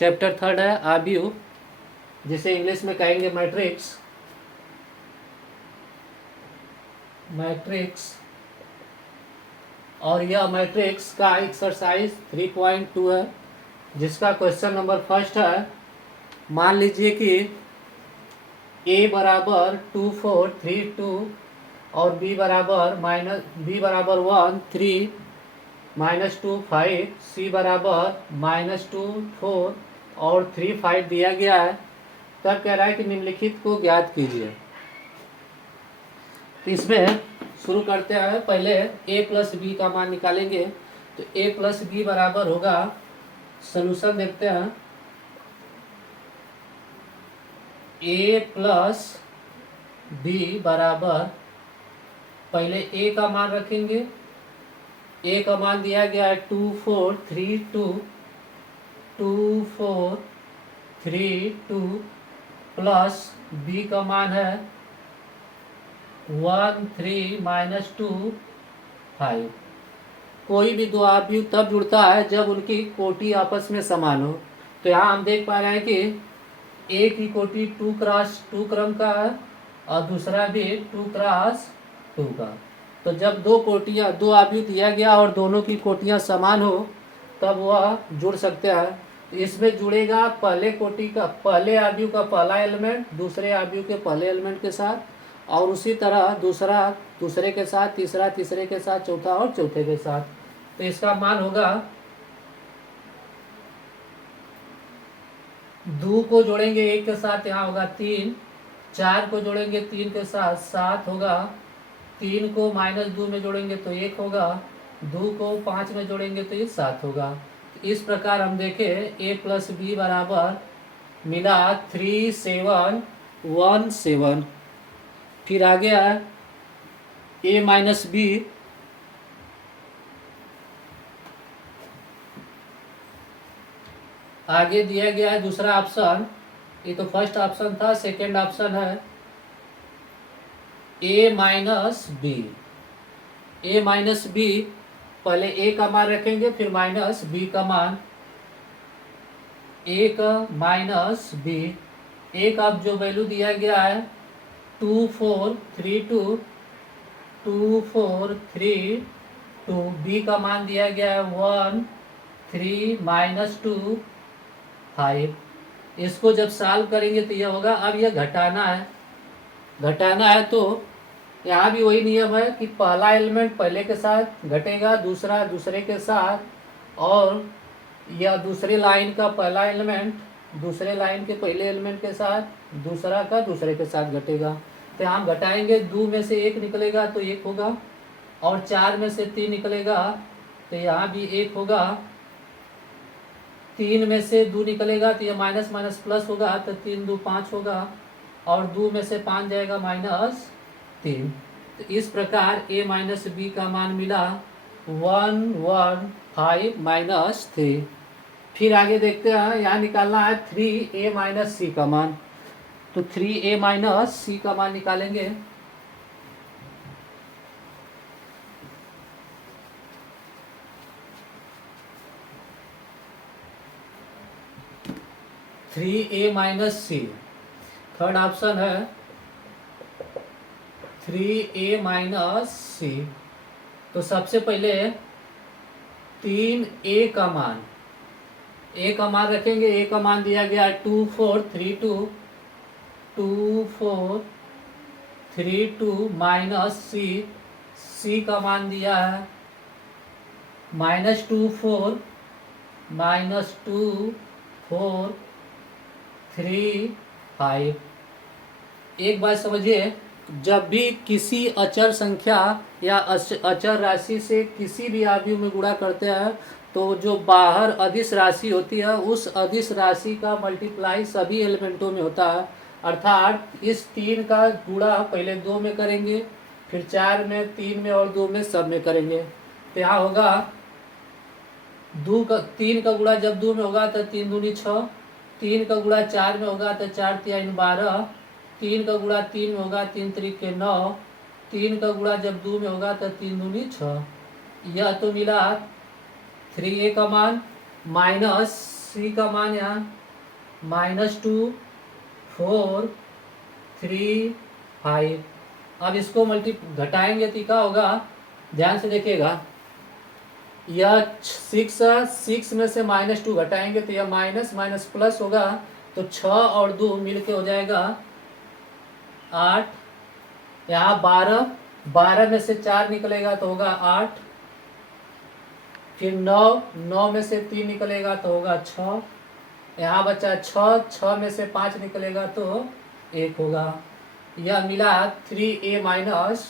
Chapter third है आव्यूह, जिसे इंग्लिश में कहेंगे मैट्रिक्स। और यह मैट्रिक्स का एक्सरसाइज 3.2 है, जिसका क्वेश्चन नंबर फर्स्ट है। मान लीजिए कि a बराबर 2 4 3 2 और b बराबर 1 3 -2 5, c बराबर -2 4 और 3 5 दिया गया है। तब कह रहा है कि निम्नलिखित को ज्ञात कीजिए। तो इसमें शुरू करते हैं। पहले a प्लस बी का मान निकालेंगे। तो a प्लस बी बराबर होगा, सॉल्यूशन देखते हैं। a प्लस बी बराबर, पहले a का मान रखेंगे। a का मान दिया गया है 2 4 3 2 2 4 3 2 प्लस b का मान है 1 3 -2 5। कोई भी दो आव्यूह तब जुड़ता है जब उनकी कोटि आपस में समान हो। तो यहाँ हम देख पा रहे हैं कि एक की कोटि 2 क्रॉस 2 क्रम का है और दूसरा भी 2 क्रॉस 2 का। तो जब दो आव्यूह दिया गया और दोनों की कोटियाँ समान हो तब वह जुड़ सकते हैं। तो इसमें जुड़ेगा पहले आव्यूह का पहला एलिमेंट दूसरे आव्यूह के पहले एलिमेंट के साथ, और उसी तरह दूसरा दूसरे के साथ, तीसरा तीसरे के साथ, चौथा और चौथे के साथ। तो इसका मान होगा, 2 को जोड़ेंगे 1 के साथ, यहाँ होगा 3। 4 को जोड़ेंगे 3 के साथ 7 होगा। 3 को -2 में जोड़ेंगे तो 1 होगा। 2 को 5 में जोड़ेंगे तो ये 7 होगा। तो इस प्रकार हम देखें a प्लस बी बराबर मिला 3 7 1 7। फिर आगे है a माइनस बी, आगे दिया गया है दूसरा ऑप्शन। ये तो फर्स्ट ऑप्शन था, सेकेंड ऑप्शन है a minus B. a minus B, पहले a का मान रखेंगे फिर माइनस b का मान। a का माइनस b, a का जो वैल्यू दिया गया है 2 4 3 2 2 4 3 2, b का मान दिया गया है 1 3 -2 5। इसको जब सॉल्व करेंगे तो यह होगा। अब यह घटाना है तो यहाँ भी वही नियम है कि पहला एलिमेंट पहले के साथ घटेगा, दूसरा दूसरे के साथ, और यह दूसरी लाइन का पहला एलिमेंट दूसरे लाइन के पहले एलिमेंट के साथ, दूसरा का दूसरे के साथ घटेगा। तो हम घटाएंगे, 2 में से 1 निकलेगा तो 1 होगा, और 4 में से 3 निकलेगा तो यहाँ भी 1 होगा। 3 में से 2 निकलेगा तो यह माइनस माइनस प्लस होगा, तो 3 2 5 होगा, और 2 में से 5 जाएगा -3। तो इस प्रकार a माइनस बी का मान मिला 1 1 5 -3। फिर आगे देखते हैं, यहाँ निकालना है 3a माइनस सी का मान। तो 3a माइनस सी का मान निकालेंगे। a minus C, third option है 3a माइनस सी। तो सबसे पहले 3a का मान, रखेंगे। a का मान दिया गया 2 4 3 2 2 4 3 2 माइनस c का मान दिया है -2 4 -2 4 3 5। एक बात समझिए, जब भी किसी अचर संख्या या अचर राशि से किसी भी आव्यूह में गुणा करते हैं तो जो बाहर अदिश राशि होती है उस अदिश राशि का मल्टीप्लाई सभी एलिमेंटों में होता है। अर्थात इस 3 का गुणा पहले 2 में करेंगे, फिर 4 में, 3 में और 2 में, सब में करेंगे। तो यहाँ होगा 3 का गुणा जब 2 में होगा तो 3 दूनी 6, 3 का गुणा 4 में होगा तो 4 3 12, 3 का गुणा 3 में होगा 3 3 9, 3 का गुणा जब 2 में होगा तो 3 दूनी 6। यह तो मिला 3a का मान माइनस सी का मान यहाँ -2 4 3 5। अब इसको घटाएंगे तो क्या होगा, ध्यान से देखिएगा। यह 6 में से -2 घटाएंगे तो यह माइनस माइनस प्लस होगा, तो 6 और 2 मिलके हो जाएगा 8। यहाँ 12 में से 4 निकलेगा तो होगा 8। फिर 9 में से 3 निकलेगा तो होगा 6। यहाँ बचा 6 में से 5 निकलेगा तो 1 होगा। यह मिला 3a माइनस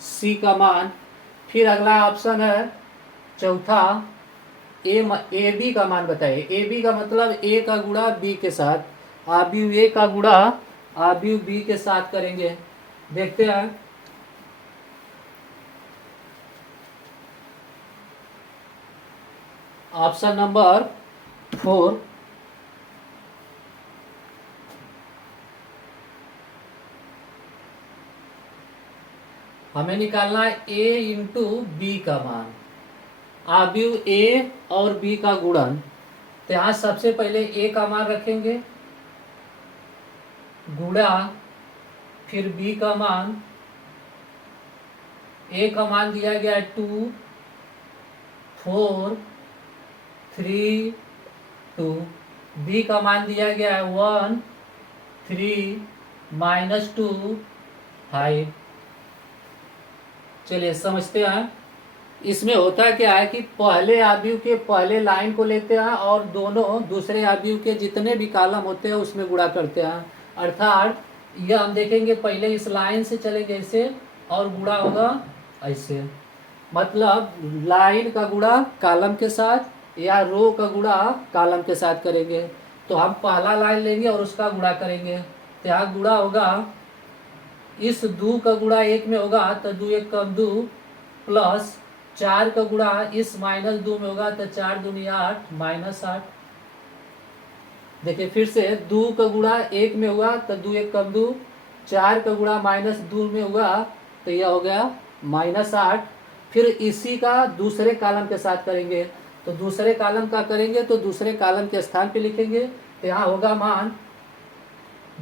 सी का मान। फिर अगला ऑप्शन है चौथा, ए बी का मान बताइए। ए बी का मतलब ए का गुणा बी के साथ, आव्यूह ए का गुणा आव्यूह बी के साथ करेंगे। देखते हैं। ऑप्शन नंबर 4, हमें निकालना है a इंटू बी का मान, आव्यूह a और b का गुणन। तो यहाँ सबसे पहले a का मान रखेंगे गुणा, फिर b का मान। a का मान दिया गया है 2 4 3 2, b का मान दिया गया है 1 3 -2 5। चलिए समझते हैं। इसमें होता क्या है कि पहले आव्यूह के पहले लाइन को लेते हैं और दोनों दूसरे आव्यूह के जितने भी कॉलम होते हैं उसमें गुणा करते हैं। अर्थात यह हम देखेंगे, पहले इस लाइन से चलेंगे ऐसे और गुणा होगा ऐसे। मतलब लाइन का गुणा कॉलम के साथ या रो का गुणा कॉलम के साथ करेंगे। तो हम पहला लाइन लेंगे और उसका गुणा करेंगे। तो यहाँ गुणा होगा, इस 2 का गुणा 1 में होगा तो 2 1 कम 2, प्लस 4 का गुणा इस -2 में होगा तो 4 दूनी 8 -8। देखिए फिर से 2 का गुणा 1 में हुआ तो 2 1 कम 2, 4 का गुणा -2 में हुआ तो यह हो गया -8। फिर इसी का दूसरे कॉलम के साथ करेंगे। तो दूसरे कॉलम का करेंगे तो दूसरे कॉलम के स्थान पे लिखेंगे। तो यहाँ होगा मान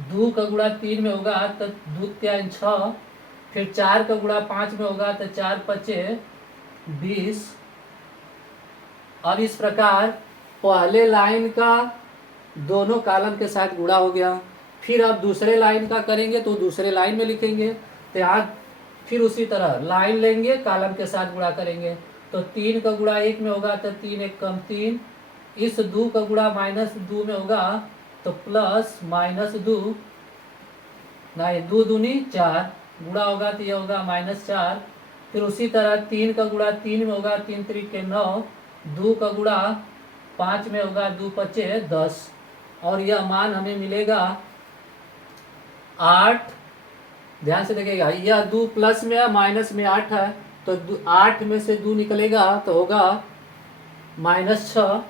2 का गुणा 3 में होगा तो 2 3 6, फिर 4 का गुणा 5 में होगा तो 4 5 20। अब इस प्रकार पहले लाइन का दोनों कॉलम के साथ गुणा हो गया। फिर अब दूसरे लाइन का करेंगे तो दूसरे लाइन में लिखेंगे। तो यहाँ फिर उसी तरह लाइन लेंगे, कॉलम के साथ गुणा करेंगे। तो 3 का गुणा 1 में होगा तो 3 1 कम 3, इस 2 का गुणा -2 में होगा तो प्लस -2, नहीं 2 दूनी 4, गुणा होगा तो यह होगा -4। फिर उसी तरह 3 का गुणा 3 में होगा 3 3 के 9, 2 का गुणा 5 में होगा 2 5 10। और यह मान हमें मिलेगा 8। ध्यान से देखिएगा, यह 2 प्लस में है माइनस में 8 है, तो 8 में से 2 निकलेगा तो होगा -6।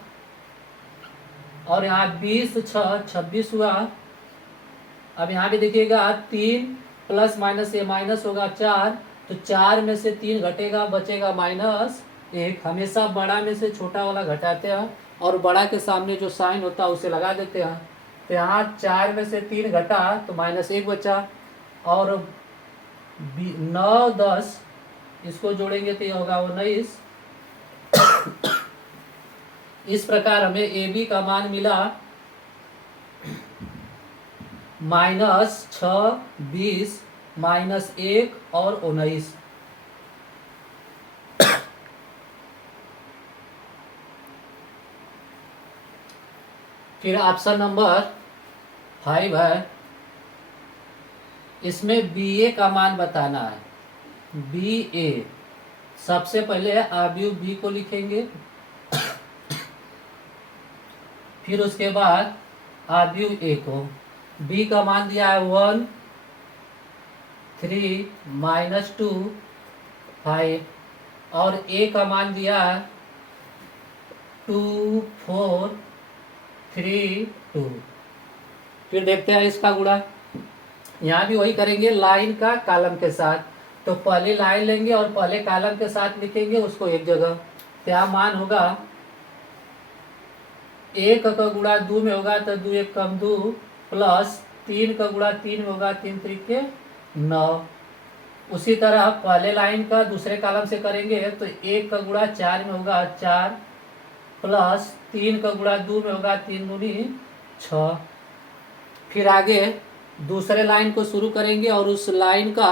और यहाँ 20 6 26 हुआ। अब यहाँ भी देखिएगा 3 प्लस माइनस ये माइनस होगा 4, तो 4 में से 3 घटेगा, बचेगा -1। हमेशा बड़ा में से छोटा वाला घटाते हैं और बड़ा के सामने जो साइन होता है उसे लगा देते हैं। तो यहाँ 4 में से 3 घटा तो -1 बचा, और 9 10 इसको जोड़ेंगे तो ये होगा 19। इस प्रकार हमें ए बी का मान मिला -6 20 -1 और 19। फिर ऑप्शन नंबर 5 है, इसमें बी ए का मान बताना है। बी ए, सबसे पहले आव्यूह बी को लिखेंगे, फिर उसके बाद आव्यूह ए को। बी का मान दिया है 1 3 -2 5, और ए का मान दिया है 2 4 3 2। फिर देखते हैं इसका गुणा। यहाँ भी वही करेंगे, लाइन का कॉलम के साथ। तो पहले लाइन लेंगे और पहले कॉलम के साथ लिखेंगे उसको एक जगह। क्या मान होगा एक का गुणा 2 में होगा तो 2 एक कम 2 प्लस 3 का गुणा 3 में होगा 3 त्रिके 9। उसी तरह पहले लाइन का दूसरे कॉलम से करेंगे तो 1 का गुणा 4 में होगा 4 प्लस 3 का गुणा 2 में होगा 3 दूनी 6। फिर आगे दूसरे लाइन को शुरू करेंगे और उस लाइन का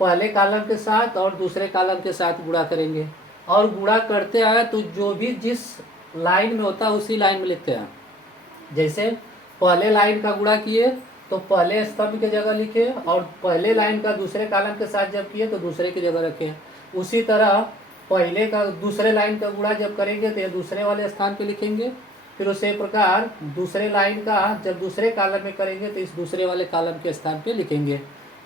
पहले कॉलम के साथ और दूसरे कॉलम के साथ गुणा करेंगे, और गुणा करते आए तो जो भी जिस लाइन में होता है उसी लाइन में लिखते हैं। जैसे पहले लाइन का गुणा किए तो पहले स्तंभ की जगह लिखे, और पहले लाइन का दूसरे कॉलम के साथ जब किए तो दूसरे की जगह रखे। उसी तरह पहले का दूसरे लाइन का गुणा जब करेंगे तो ये दूसरे वाले स्थान पे लिखेंगे। फिर उसी प्रकार दूसरे लाइन का जब दूसरे कॉलम में करेंगे तो इस दूसरे वाले कॉलम के स्थान पे लिखेंगे।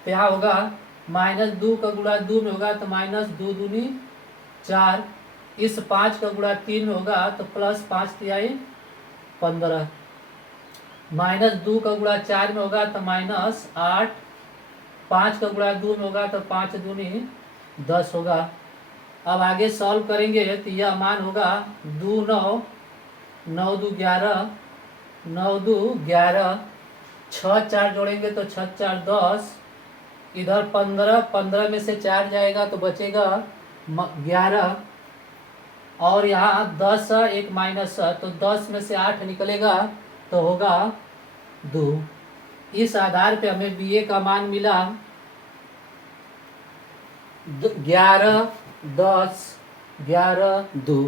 तो यहाँ होगा -2 का गुणा 2 में होगा तो -2 दूनी 4। इस 5 का गुणा 3 में होगा तो प्लस 5 तिहाई 15। -2 का गुणा 4 में होगा तो -8। 5 का गुणा 2 में होगा तो 5 दूनी 10 होगा। अब आगे सॉल्व करेंगे तो यह मान होगा 2 9 9 2 11 9 2 11। 6 4 जोड़ेंगे तो 6 4 10। इधर 15 15 में से 4 जाएगा तो बचेगा 11, और यहाँ 10 एक माइनस तो 10 में से 8 निकलेगा तो होगा 2। इस आधार पे हमें BA का मान मिला 11 10 11 2।